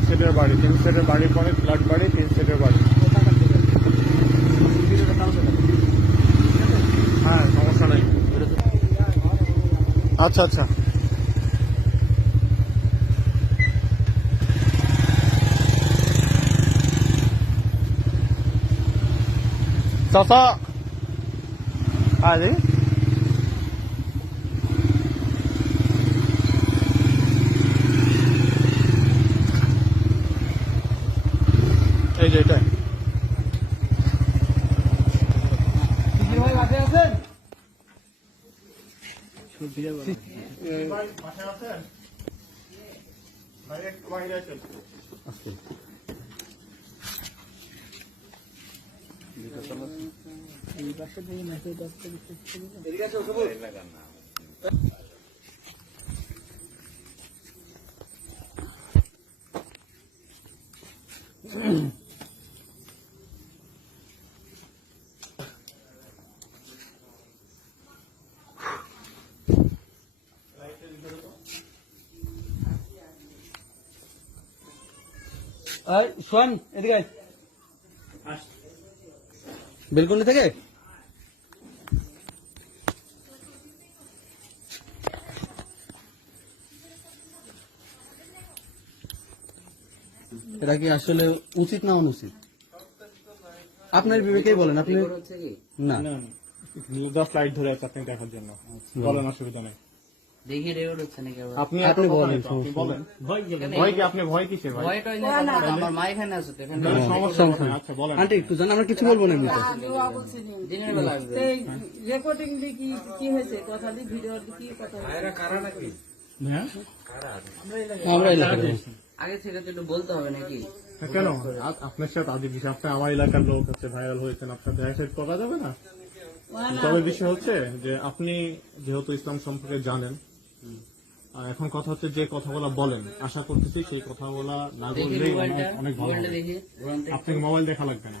সেটের বাড়ি তিন সেটের বাড়ি পরে ফ্ল্যাট বাড়ি তিন সেটের বাড়ি। হ্যাঁ সমস্যা নেই। আচ্ছা আচ্ছা। চাচা। আরে? এই যে এটাই বাসায় এদিকে বেলকুনি থেকে? এটা কি আসলে উচিত না অনুচিত? আপনার বিবেকেই বলেন আপনি না। দশ লাইট ধরে আছে আপনি দেখার জন্য। বলেন অসুবিধা নেই। দেখি রেকর্ড হচ্ছে নাকি আপনি আপনি বলেন, নেই তো, আপনি সমস্যা বলেন ভয় কি আপনি ভয় কিসের ভাই ভয়টা হইলে আমার মা এখানে আছে এখানে সমস্যা আচ্ছা বলেন। আন্টি একটু জান আমরা কিছু বলব না দিনের বেলা আসবে। রেকর্ডিং দিয়ে কি কি হয়েছে? কথা দিয়ে ভিডিও কি কথা হয়েছে? হ্যাঁ? আমরা এলাকার আগে থেকে তো একটু বলতে হবে নাকি? হ্যাঁ, কেন? আপনার সাথে আদি বিষয় আপনি আমার এলাকার লোক হচ্ছে ভাইরাল হয়েছেন আপনার দেখা সাথে করা যাবে না। তবে বিষয় হচ্ছে যে আপনি যেহেতু ইসলাম সম্পর্কে জানেন আর এখন কথা হচ্ছে যে কথাগুলো বলেন আশা করতেছি সেই কথাগুলা না বললে অনেক- ভালো হবে। আপনাকে মোবাইল দেখা লাগবে না।